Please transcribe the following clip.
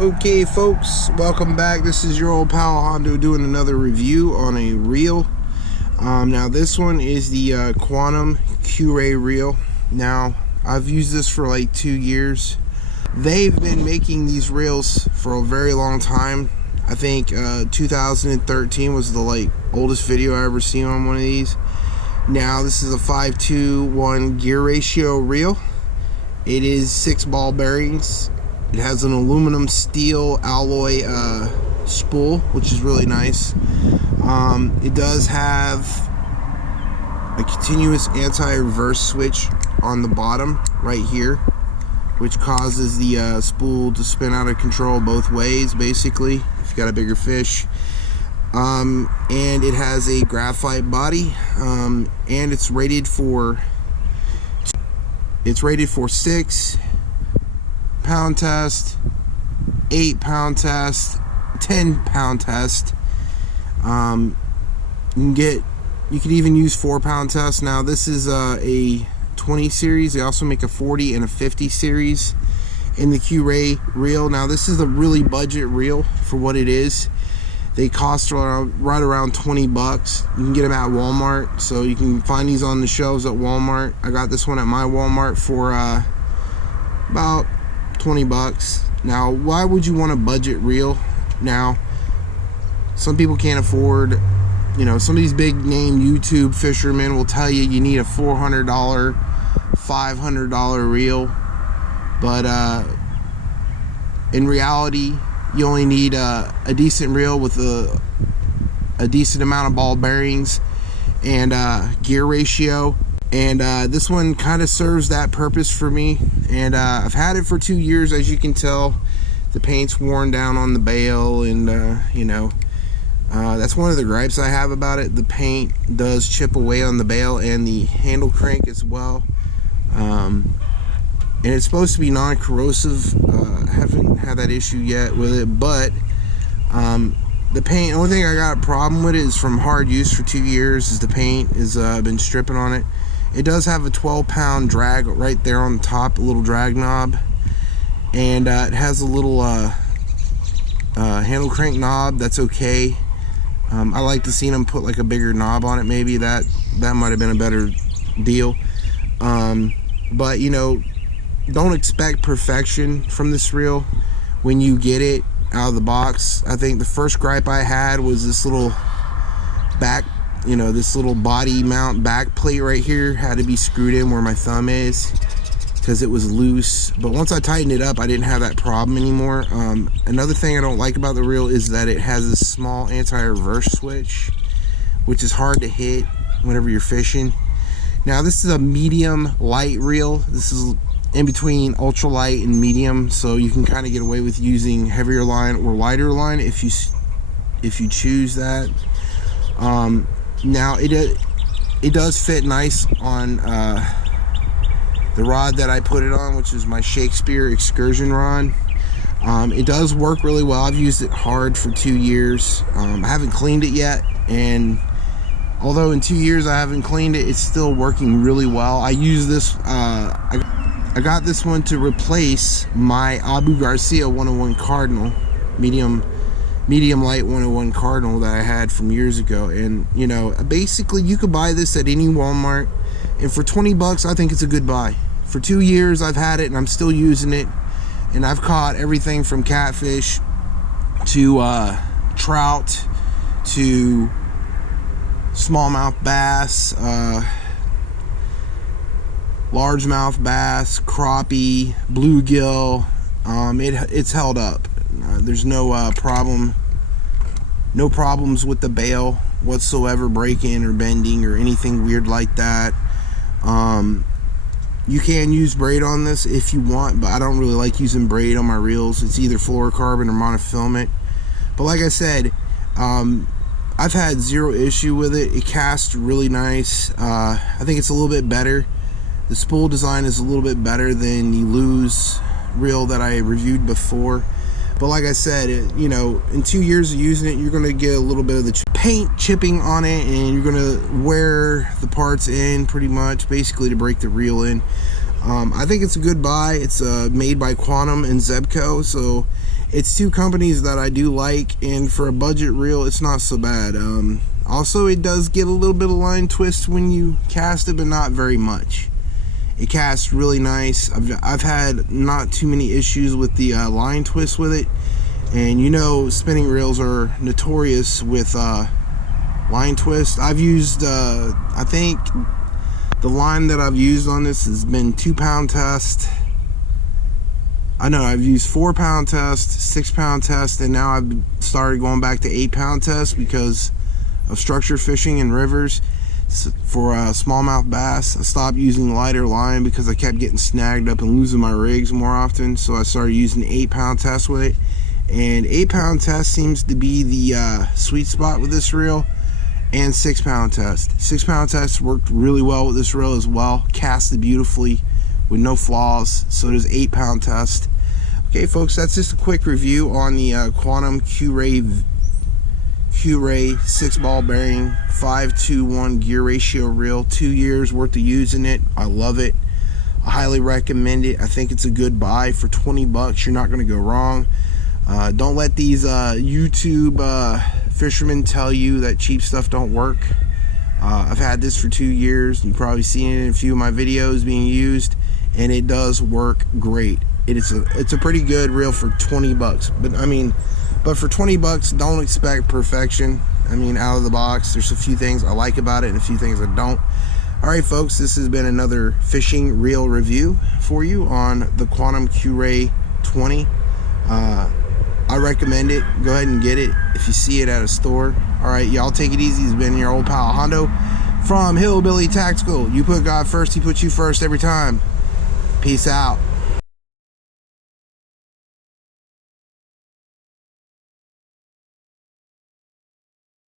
Okay folks, welcome back. This is your old pal Hondo doing another review on a reel. Now this one is the Quantum Q-Ray reel. Now I've used this for like 2 years. They've been making these reels for a very long time. I think 2013 was the oldest video I ever seen on one of these. Now this is a 5:2:1 gear ratio reel. It is 6 ball bearings. It has an aluminum steel alloy spool, which is really nice. It does have a continuous anti-reverse switch on the bottom right here, which causes the spool to spin out of control both ways, basically, if you got a bigger fish. And it has a graphite body, and it's rated for 6 pound test, 8 pound test, 10 pound test. You can even use 4 pound test. Now this is a 20 series. They also make a 40 and a 50 series in the Q-Ray reel. Now this is a really budget reel for what it is. They cost right around 20 bucks. You can get them at Walmart, so you can find these on the shelves at Walmart. I got this one at my Walmart for about 20 bucks. Now, why would you want a budget reel? Now, some people can't afford, some of these big name YouTube fishermen will tell you need a $400, $500 reel, but in reality, you only need a decent reel with a decent amount of ball bearings and gear ratio. And this one kind of serves that purpose for me. And I've had it for 2 years. As you can tell, the paint's worn down on the bail, and that's one of the gripes I have about it. The paint does chip away on the bail and the handle crank as well. And it's supposed to be non-corrosive. I haven't had that issue yet with it, but the paint, the only thing I got a problem with it is from hard use for 2 years is the paint has been stripping on it. It does have a 12-pound drag right there on the top, a little drag knob, and it has a little handle crank knob. That's okay. I like to see them put like a bigger knob on it. Maybe that might have been a better deal. But don't expect perfection from this reel when you get it out of the box. I think the first gripe I had was this little back, this little body mount back plate right here had to be screwed in where my thumb is because it was loose. But once I tightened it up, I didn't have that problem anymore. Another thing I don't like about the reel is that it has this small anti-reverse switch, which is hard to hit whenever you're fishing. Now this is a medium light reel. This is in between ultralight and medium, so you can kind of get away with using heavier line or lighter line if you choose that. Now it does fit nice on the rod that I put it on, which is my Shakespeare excursion rod. It does work really well. I've used it hard for 2 years. I haven't cleaned it yet, and although in 2 years I haven't cleaned it, it's still working really well. I use this, I got this one to replace my abu-garcia 101 Cardinal, medium light 101 Cardinal that I had from years ago. And basically you could buy this at any Walmart, and for 20 bucks I think it's a good buy. For 2 years I've had it and I'm still using it, and I've caught everything from catfish to trout to smallmouth bass, largemouth bass, crappie, bluegill. It's held up. There's no problems with the bail whatsoever, breaking or bending or anything weird like that. You can use braid on this if you want, but I don't really like using braid on my reels. It's either fluorocarbon or monofilament. But like I said, I've had zero issue with it. It casts really nice. I think it's a little bit better. The spool design is a little bit better than the Lose reel that I reviewed before. But like I said, in 2 years of using it, you're going to get a little bit of the paint chipping on it, and you're going to wear the parts in pretty much, basically to break the reel in. I think it's a good buy. It's made by Quantum and Zebco, so it's two companies that I do like, and for a budget reel, it's not so bad. Also, it does get a little bit of line twist when you cast it, but not very much. It casts really nice. I've had not too many issues with the line twist with it, and you know, spinning reels are notorious with line twist. I've used, I think the line that I've used on this has been 2 pound test. I know I've used 4 pound test, 6 pound test, and now I've started going back to 8 pound test because of structure fishing in rivers for smallmouth bass. I stopped using lighter line because I kept getting snagged up and losing my rigs more often, so I started using 8 pound test with it, and 8 pound test seems to be the sweet spot with this reel, and 6 pound test. 6 pound test worked really well with this reel as well, casted beautifully with no flaws. So does 8 pound test. Okay folks, that's just a quick review on the Quantum Q-Ray 6-ball bearing 5-to-1 gear ratio reel. 2 years worth of using it. I love it. I highly recommend it. I think it's a good buy for 20 bucks. You're not going to go wrong. Don't let these YouTube fishermen tell you that cheap stuff don't work. I've had this for 2 years. You've probably seen it in a few of my videos being used, and it does work great. It's a pretty good reel for 20 bucks. But for 20 bucks, don't expect perfection. I mean, out of the box, there's a few things I like about it and a few things I don't. Alright folks, this has been another fishing reel review for you on the Quantum Q-Ray 20. I recommend it. Go ahead and get it if you see it at a store. Alright, y'all take it easy. It's been your old pal Hondo from Hillbilly Tactical. You put God first, he puts you first every time. Peace out.